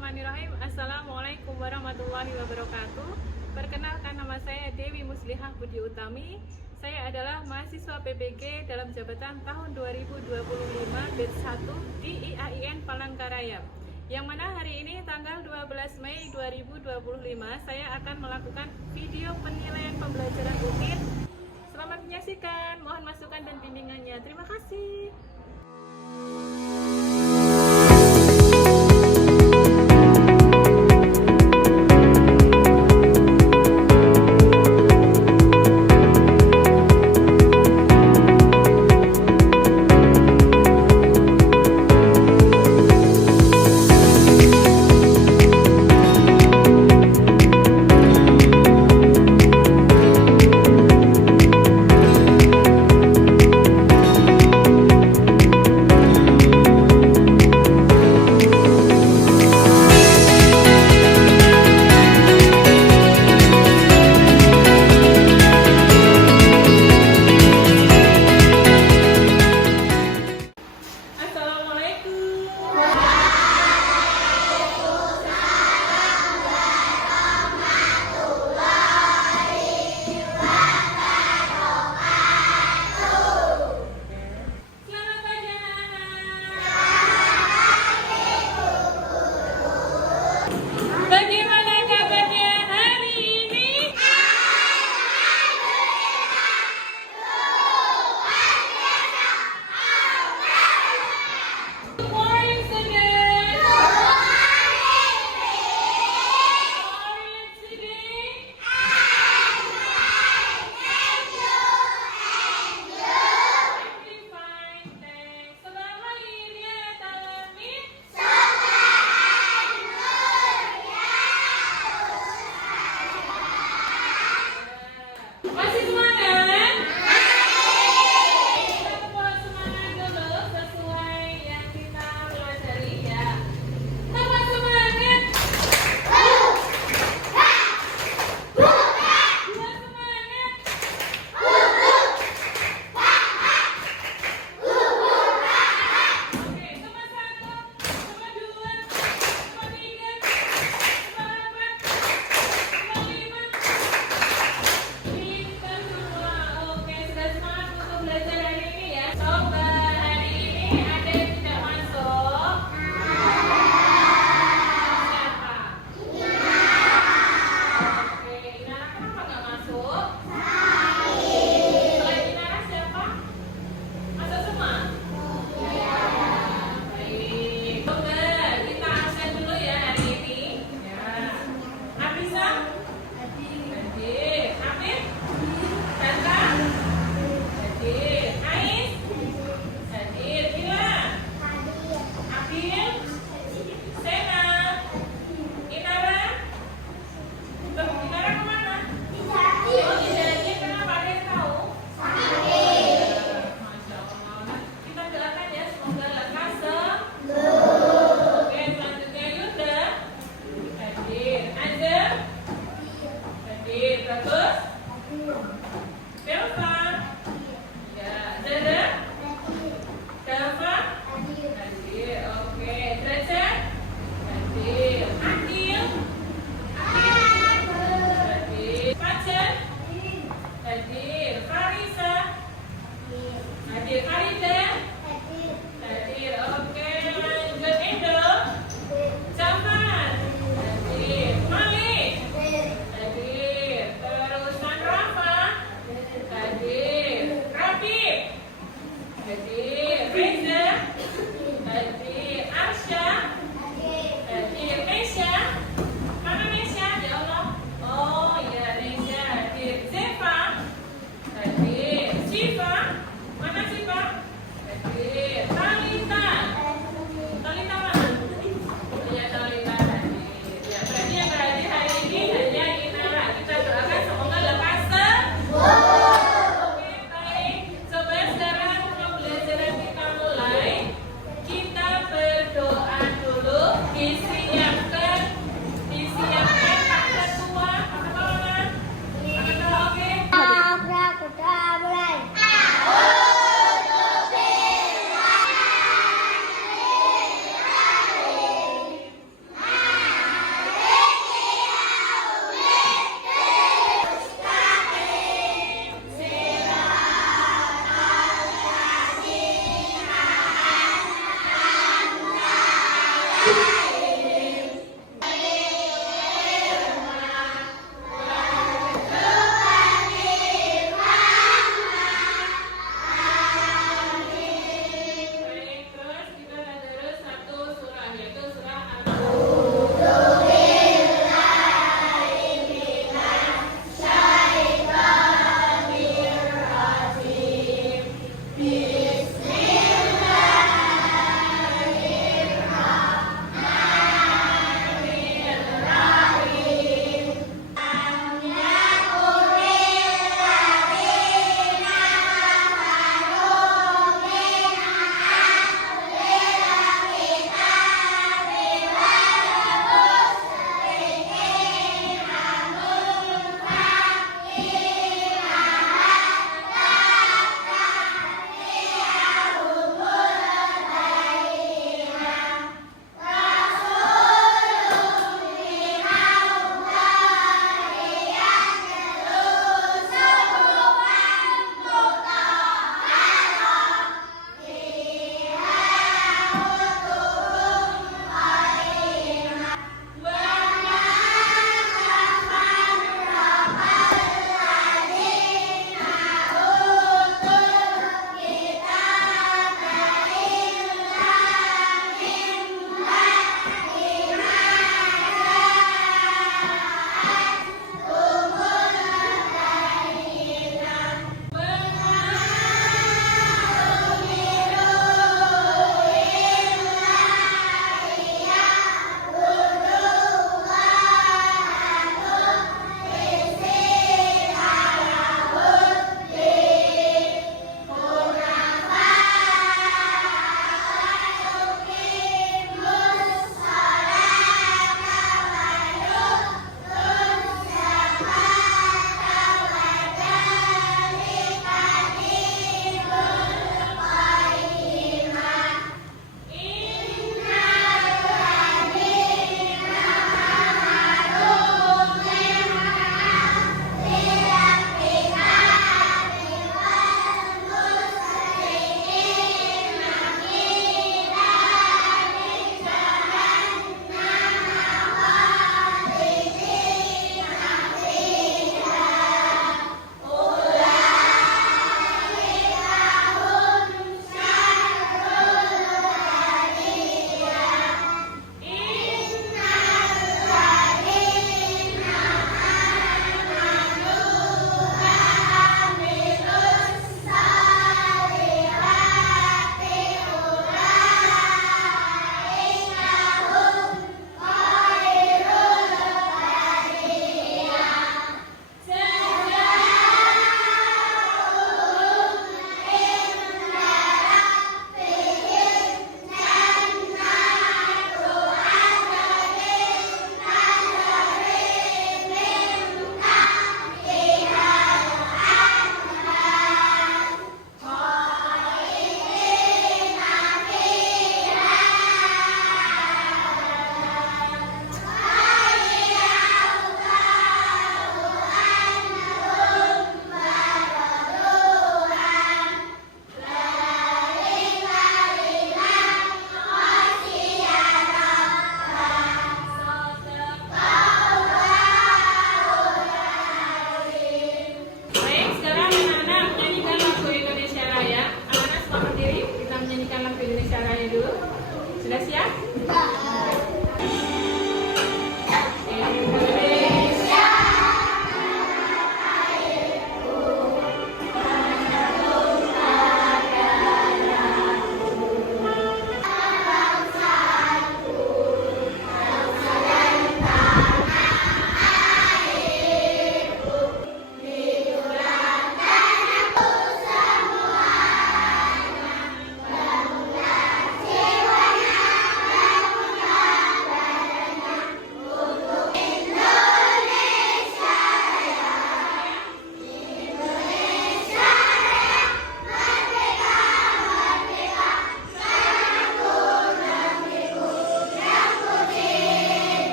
Bismillahirrahmanirrahim. Assalamualaikum warahmatullahi wabarakatuh. Perkenalkan, nama saya Dewi Muslihah Budi Utami. Saya adalah mahasiswa PPG dalam jabatan tahun 2025 batch 1 di IAIN Palangkaraya. Yang mana hari ini tanggal 12 Mei 2025 saya akan melakukan video penilaian pembelajaran UNIT. Selamat menyaksikan, mohon masukan dan bimbingannya. Terima kasih.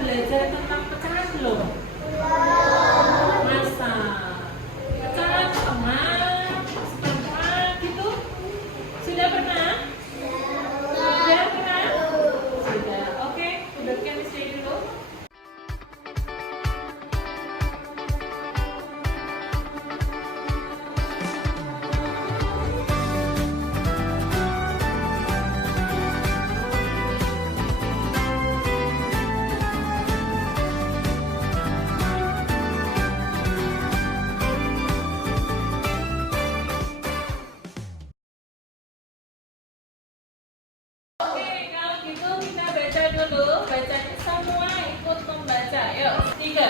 belajar tentang pecahan belum? Masa? Pecahan setengah gitu? Sudah pernah? Sudah pernah? Sudah. Oke, dudukkan di sini dulu. Dulu bacanya semua ikut membaca. Yuk, 3.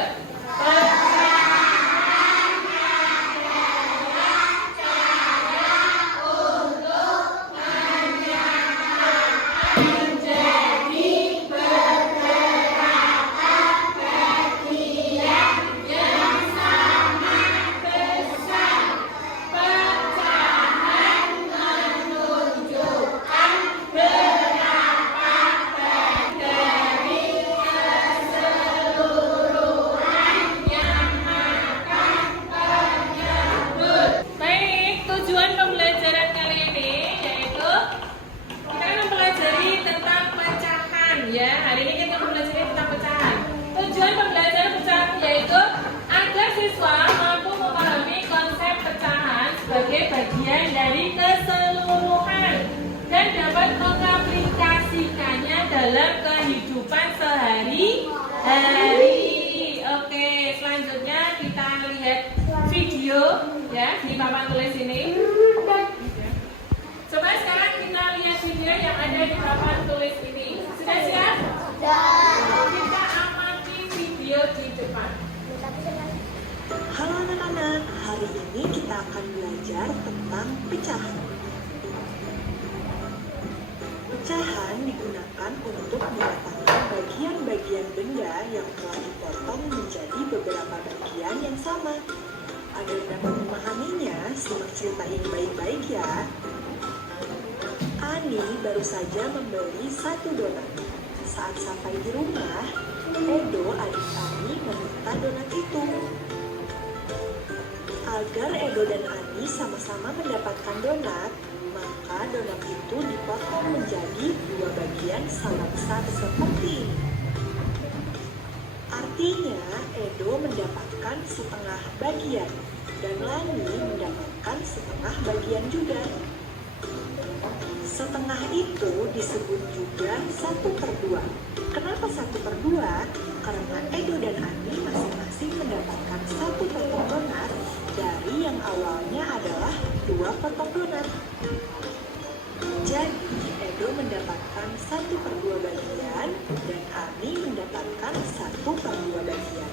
Ya, hari ini kita belajar tentang pecahan. Tujuan pembelajaran pecahan yaitu agar siswa mampu memahami konsep pecahan sebagai bagian dari keseluruhan dan dapat mengaplikasikannya dalam kehidupan sehari-hari. Oke, selanjutnya kita lihat video ya di papan tulis ini. Coba sekarang kita lihat video yang ada di papan tulis ini. Sudah siap? Sudah. Kita amati video di depan. Halo anak-anak, hari ini kita akan belajar tentang pecahan. Pecahan digunakan untuk mengatakan bagian-bagian benda yang telah dipotong menjadi beberapa bagian yang sama. Agar dapat memahaminya, simak cerita ini baik-baik ya. Ani baru saja membeli 1 donat. Saat sampai di rumah, Edo adik Ani meminta donat itu. Agar Edo dan Ani sama-sama mendapatkan donat, maka donat itu dipotong menjadi 2 bagian sama besar seperti ini. Artinya, Edo mendapatkan setengah bagian dan Lani mendapatkan setengah bagian juga. Setengah itu disebut juga 1/2. Kenapa 1/2? Karena Edo dan Ani masing-masing mendapatkan 1 potong donat dari yang awalnya adalah 2 potong donat. Jadi Edo mendapatkan 1/2 bagian dan Ani mendapatkan 1/2 bagian.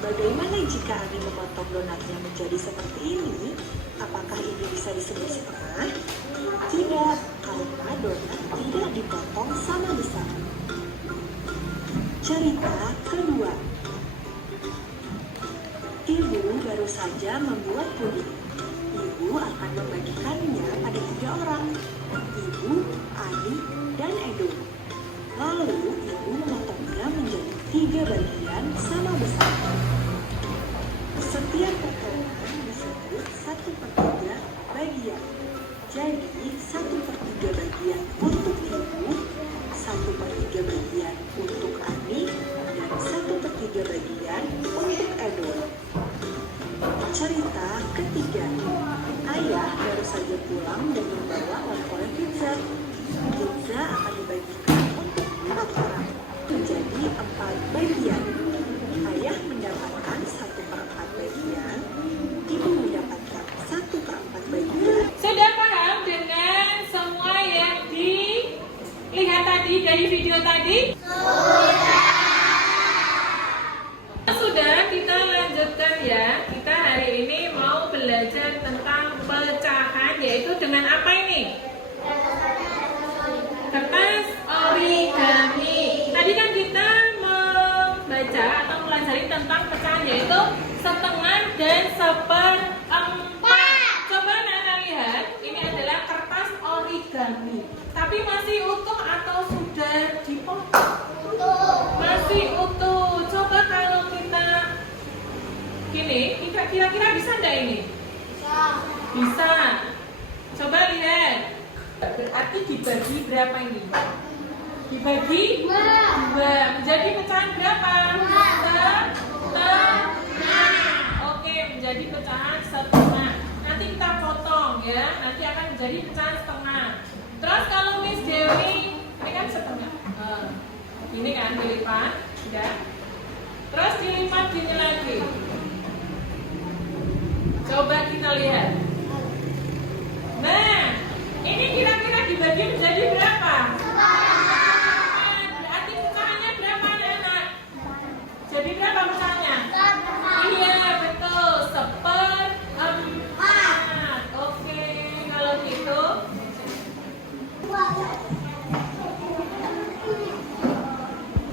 Bagaimana jika Ani memotong donatnya menjadi seperti ini? Apakah ini bisa disebut setengah? Tidak, karena donat tidak dipotong sama besar. Cerita kedua. Ibu baru saja membuat puding. Ibu akan membagikannya pada 3 orang. Ibu, Ani, dan Edo. Lalu ibu memotongnya menjadi 3 bagian sama besar. Setiap potongan disebut 1/3 bagian. Jadi 1/3 bagian untuk ibu, 1/3 bagian untuk Ani, dan 1/3 bagian untuk Edo. Cerita ketiga. Ayah baru saja pulang dan membawa oleh-oleh pizza. Pizza akan dibagikan untuk 4 orang menjadi 4 bagian. Ayah mendapatkan 1/4 bagian, ibu mendapatkan 1/4 bagian. Sudah paham dengan semua yang dilihat tadi dari video tadi? Sudah, kita lanjutkan ya. Kita hari ini mau belajar tentang pecahan, yaitu dengan apa ini? Kertas origami. Tadi kan kita membaca atau mempelajari tentang pecahan, yaitu setengah dan 1/4. Coba Nana lihat, ini adalah kertas origami. Tapi masih utuh atau sudah dipotong? Masih masih utuh. Coba kalau kita gini, kita kira-kira bisa enggak ini? Bisa. Coba lihat. Berarti dibagi berapa ini? Dibagi 2. Menjadi pecahan berapa? Setengah. Oke, menjadi pecahan setengah. Nanti kita potong ya. Nanti akan menjadi pecahan setengah. Terus kalau Miss Dewi, ini kan setengah. Ini kan dilipat, ya. Terus dilipat gini lagi. Coba kita lihat. Nah, ini kira-kira dibagi menjadi berapa? Berarti pecahannya berapa anak-anak? Jadi berapa pecahannya? Iya, betul. 1/4. Oke, kalau gitu.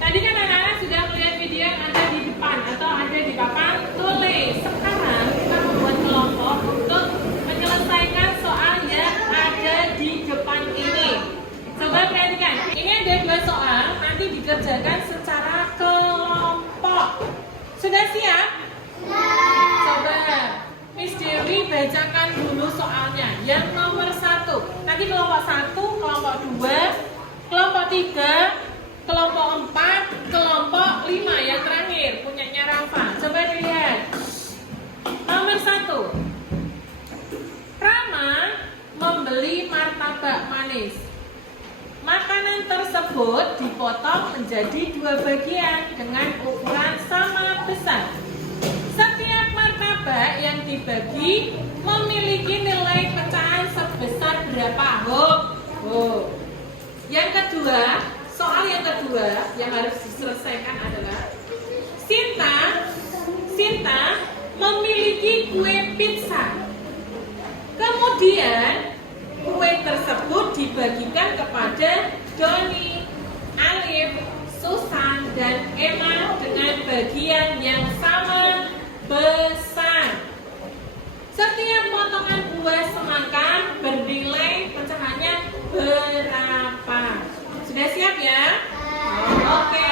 Tadi kan anak-anak sudah melihat video yang ada di depan atau ada di papan tulis. Sekarang kita membuat kelompok untuk menyelesaikan soal yang ada di depan ini. Coba perhatikan, ini ada 2 soal, nanti dikerjakan secara kelompok. Sudah siap? Coba Miss Dewi bacakan dulu soalnya. Yang nomor 1, nanti kelompok 1, kelompok 2, kelompok 3, kelompok 4, kelompok 5 yang terakhir punyanya Rafa. Coba dilihat. Nomor 1. Rama membeli martabak manis. Makanan tersebut dipotong menjadi 2 bagian dengan ukuran sama besar. Setiap martabak yang dibagi memiliki nilai pecahan sebesar berapa? Yang kedua, soal yang kedua yang harus diselesaikan adalah Sinta memiliki kue pizza. Kemudian kue tersebut dibagikan kepada Doni, Alif, Susan, dan Emma dengan bagian yang sama besar. Setiap potongan buah semangka bernilai pecahannya berapa? Sudah siap ya? Oke.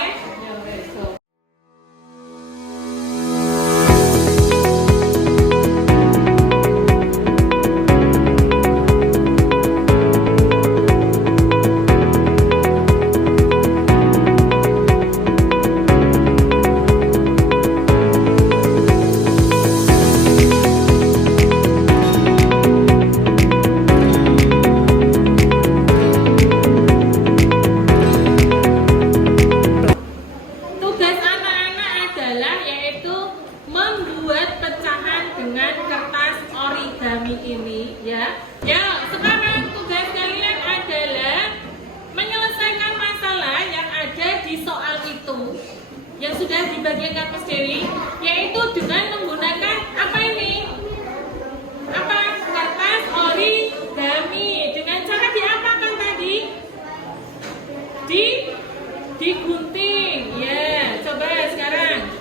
Yang sudah dibagikan Mas Dewi, yaitu dengan menggunakan apa ini? Apa? Kertas origami. Dengan cara diapakan tadi? Digunting. Ya, coba sekarang.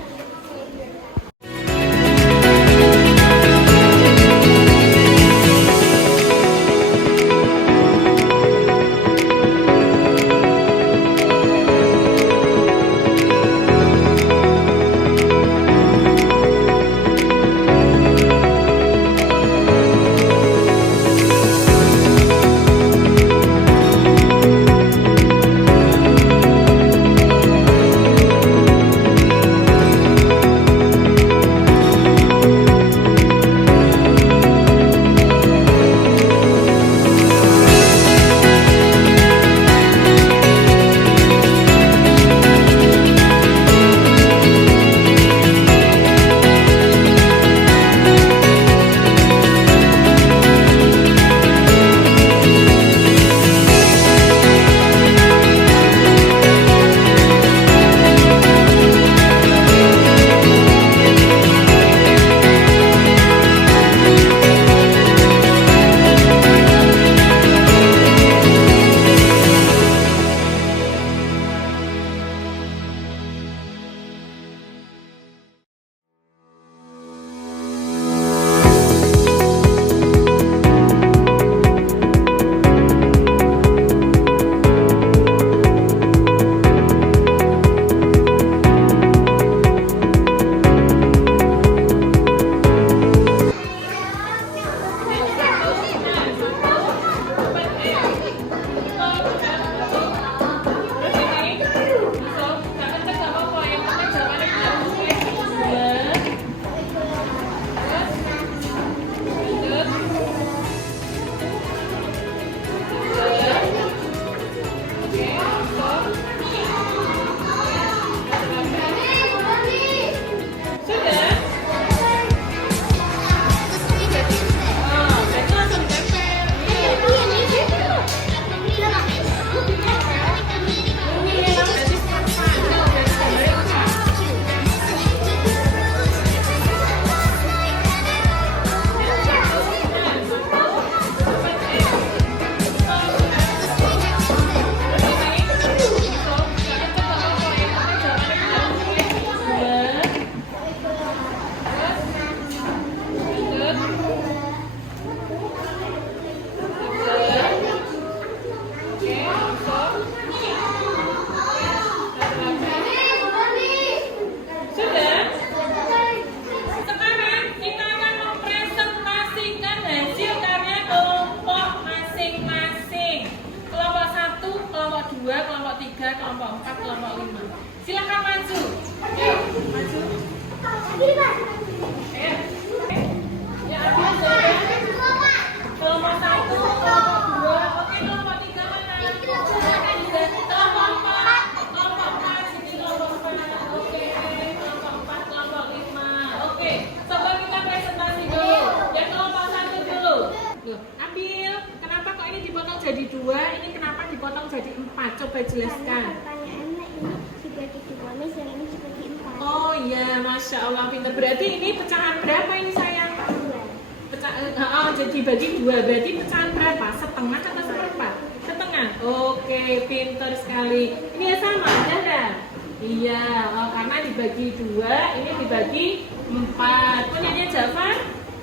Ayo. Ya, ambil jawaban. Kelompok 1, kelompok 2. Oke, kelompok 3 mana? Kelompok 4. Kelompok 4, sini kelompok 4. Oke, kelompok 4, kelompok 5. Oke, coba kita presentasi dulu. Yang kelompok 1 dulu. Loh, ambil. Kenapa kok ini dipotong jadi 2? Ini kenapa dipotong jadi 4? Coba jelaskan. Pertanyaannya ini dibagi 2, Miss, yang ini dibagi 4. Oh iya, Masya Allah, pintar. Berarti ini pecahan berapa ini sayang? 2. Jadi dibagi 2, berarti pecahan berapa? Setengah atau seperempat? Setengah. Oke, pintar sekali. Ini ya sama, ada? Iya, karena dibagi 2, ini dibagi 4. Punyanya Jafar?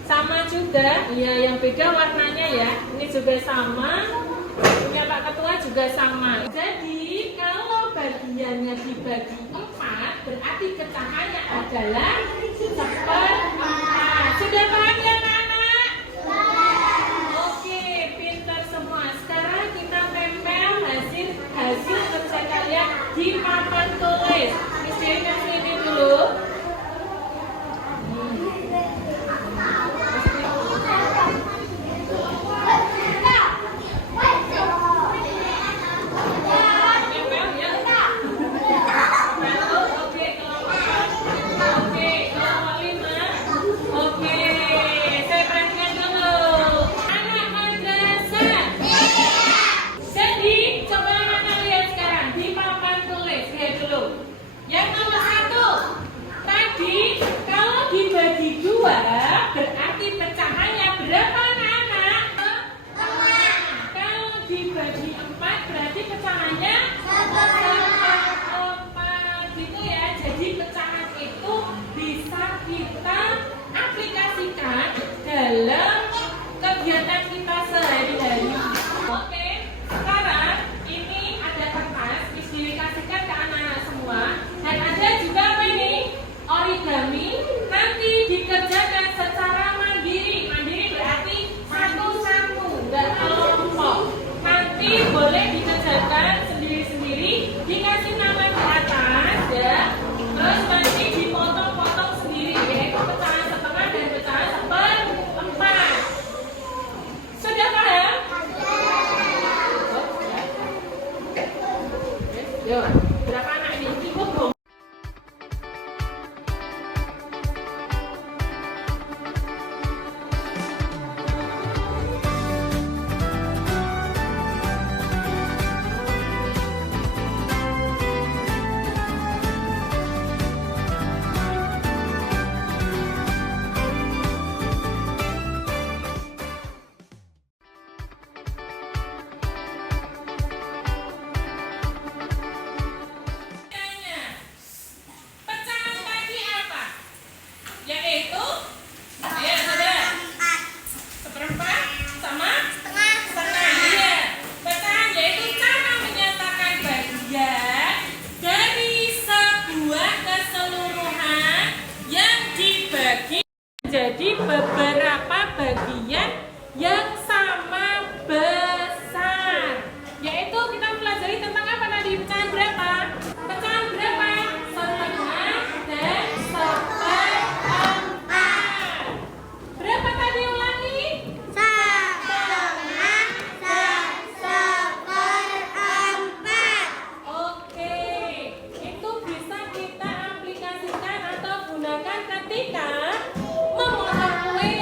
Sama juga. Iya, yang beda warnanya ya. Ini juga sama. Punya Pak Ketua juga sama. Jadi kalau bagiannya dibagi 4, berarti pecahannya adalah seperempat. Sudah paham ya anak-anak? Oke, pintar semua. Sekarang kita tempel hasil kerja kalian di papan tulis. Miss Dewi kasih ini dulu. Berarti pecahannya berapa anak-anak? Kalau dibagi 4 berarti pecahannya seperempat gitu ya. Jadi pecahan itu bisa kita aplikasikan dalam kegiatan kita sehari-hari. Oke, sekarang ini ada kertas dikasihkan ke anak-anak semua. Dan ada juga apa ini? Origami. Nanti dikerjakan secara mandiri. Mandiri berarti satu-satu, nggak kelompok. Nanti boleh dikerjakan sendiri-sendiri, dikasih nama di atas ya. Terus nanti dipotong-potong sendiri, yaitu pecahan setengah dan pecahan seperempat. Sudah paham? Yuk, berapa anak ini? Cukup belum? Pecahan tadi apa? Yaitu ya sudah seperempat sama setengah. Iya, pecahan yaitu cara menyatakan bagian dari sebuah keseluruhan yang dibagi jadi beberapa bagian yang sama besar. Yaitu kita pelajari tentang apa tadi? Pecahan berapa? Pecahan berapa? Setengah dan seperempat. Berapa tadi ulangi? Oke, itu bisa kita aplikasikan atau gunakan ketika memotong kue,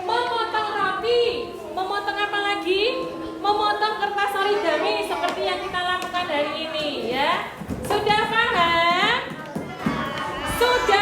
memotong roti, memotong apa lagi? Memotong kertas origami seperti yang kita lakukan hari ini ya. Sudah paham? Sudah